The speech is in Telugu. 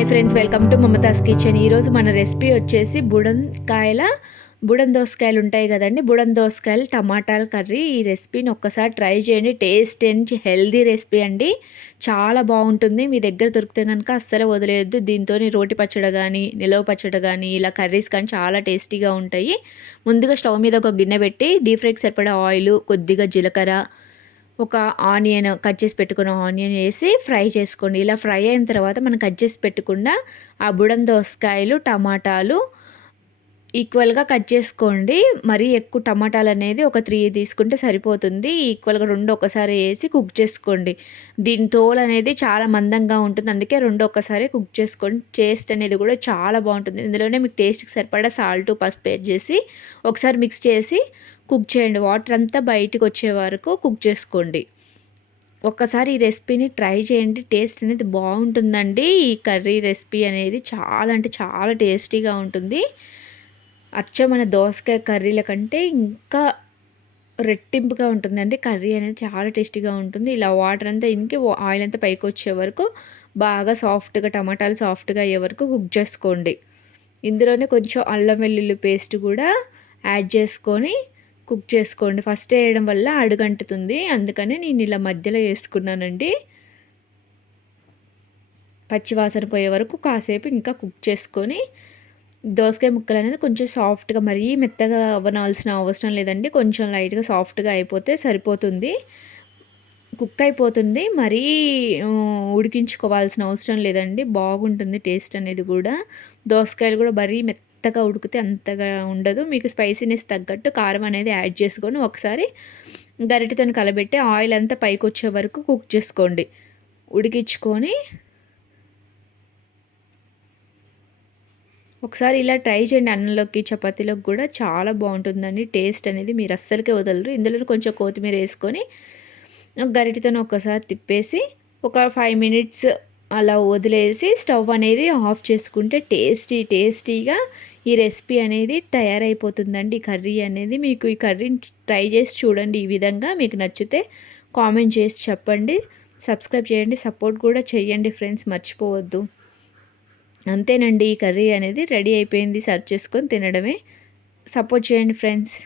Hi friends, welcome to Mamata's kitchen. ఈరోజు మన రెసిపీ వచ్చేసి బుడన్ దోసకాయలు ఉంటాయి కదండి, బుడన్ దోసకాయలు టమాటాల కర్రీ. ఈ రెసిపీని ఒక్కసారి ట్రై చేయండి. టేస్ట్ అండ్ హెల్దీ రెసిపీ అండి, చాలా బాగుంటుంది. మీ దగ్గర దొరికితే కనుక అస్సలు వదిలేయద్దు. దీంతో రోటి పచ్చడి కానీ, నిలవ పచ్చడి కానీ, ఇలా కర్రీస్ కానీ చాలా టేస్టీగా ఉంటాయి. ముందుగా స్టవ్ మీద ఒక గిన్నె పెట్టి డీప్ ఫ్రైకి సరిపడా ఆయిల్, కొద్దిగా జీలకర్ర, ఒక ఆనియన్, కట్ చేసి పెట్టుకున్న ఆనియన్ వేసి ఫ్రై చేసుకోండి. ఇలా ఫ్రై అయిన తర్వాత మనం కట్ చేసి పెట్టుకున్న ఆ బుడం దోసకాయలు, టమాటాలు ఈక్వల్గా కట్ చేసుకోండి. మరీ ఎక్కువ టమాటాలు అనేది ఒక 3 తీసుకుంటే సరిపోతుంది. ఈక్వల్గా 2 ఒకసారి వేసి కుక్ చేసుకోండి. దీని తోలు అనేది చాలా మందంగా ఉంటుంది, అందుకే 2 ఒకసారి కుక్ చేసుకోండి. టేస్ట్ అనేది కూడా చాలా బాగుంటుంది. ఇందులోనే మీకు టేస్ట్కి సరిపడా సాల్ట్, పసుపు యాడ్ చేసి ఒకసారి మిక్స్ చేసి కుక్ చేయండి. వాటర్ అంతా బయటకు వచ్చే వరకు కుక్ చేసుకోండి. ఒక్కసారి ఈ రెసిపీని ట్రై చేయండి. టేస్ట్ అనేది బాగుంటుందండి. ఈ కర్రీ రెసిపీ అనేది చాలా అంటే చాలా టేస్టీగా ఉంటుంది. మన దోసకాయ కర్రీల కంటే ఇంకా రెట్టింపుగా ఉంటుందండి. కర్రీ అనేది చాలా టేస్టీగా ఉంటుంది. ఇలా వాటర్ అంతా ఇంకి ఆయిల్ అంతా పైకి వచ్చే వరకు బాగా సాఫ్ట్గా, టమాటాలు సాఫ్ట్గా అయ్యే వరకు కుక్ చేసుకోండి. ఇందులోనే కొంచెం అల్లం వెల్లుల్లి పేస్ట్ కూడా యాడ్ చేసుకొని కుక్ చేసుకోండి. ఫస్ట్ వేయడం వల్ల అడుగంటుతుంది, అందుకని నేను ఇలా మధ్యలో వేసుకున్నానండి. పచ్చివాసన పోయే వరకు కాసేపు ఇంకా కుక్ చేసుకొని, దోసకాయ ముక్కలు అనేది కొంచెం సాఫ్ట్గా, మరీ మెత్తగా అవ్వనాల్సిన అవసరం లేదండి. కొంచెం లైట్గా సాఫ్ట్గా అయిపోతే సరిపోతుంది, కుక్ అయిపోతుంది. మరీ ఉడికించుకోవాల్సిన అవసరం లేదండి. బాగుంటుంది టేస్ట్ అనేది కూడా. దోసకాయలు కూడా మరీ మెత్తగా ఉడికితే అంతగా ఉండదు. మీకు స్పైసీనెస్ తగ్గట్టు కారం అనేది యాడ్ చేసుకొని ఒకసారి గరిటెతో కలబెట్టి ఆయిల్ అంతా పైకి వచ్చే వరకు కుక్ చేసుకోండి. ఉడికించుకొని ఒకసారి ఇలా ట్రై చేయండి. అన్నంలోకి, చపాతీలోకి కూడా చాలా బాగుంటుందండి. టేస్ట్ అనేది మీరు అస్సలకే వదలరు. ఇందులో కొంచెం కొత్తిమీర వేసుకొని గరిటెతో ఒకసారి తిప్పేసి ఒక 5 మినిట్స్ అలా వదిలేసి స్టవ్ అనేది ఆఫ్ చేసుకుంటే టేస్టీగా ఈ రెసిపీ అనేది తయారైపోతుందండి. ఈ కర్రీ అనేది మీకు ఈ కర్రీని ట్రై చేసి చూడండి. ఈ విధంగా మీకు నచ్చితే కామెంట్ చేసి చెప్పండి. సబ్స్క్రైబ్ చేయండి, సపోర్ట్ కూడా చేయండి ఫ్రెండ్స్, మర్చిపోవద్దు. అంతేనండి, ఈ కర్రీ అనేది రెడీ అయిపోయింది. సర్వ్ చేసుకొని తినడమే. సపోర్ట్ చేయండి ఫ్రెండ్స్.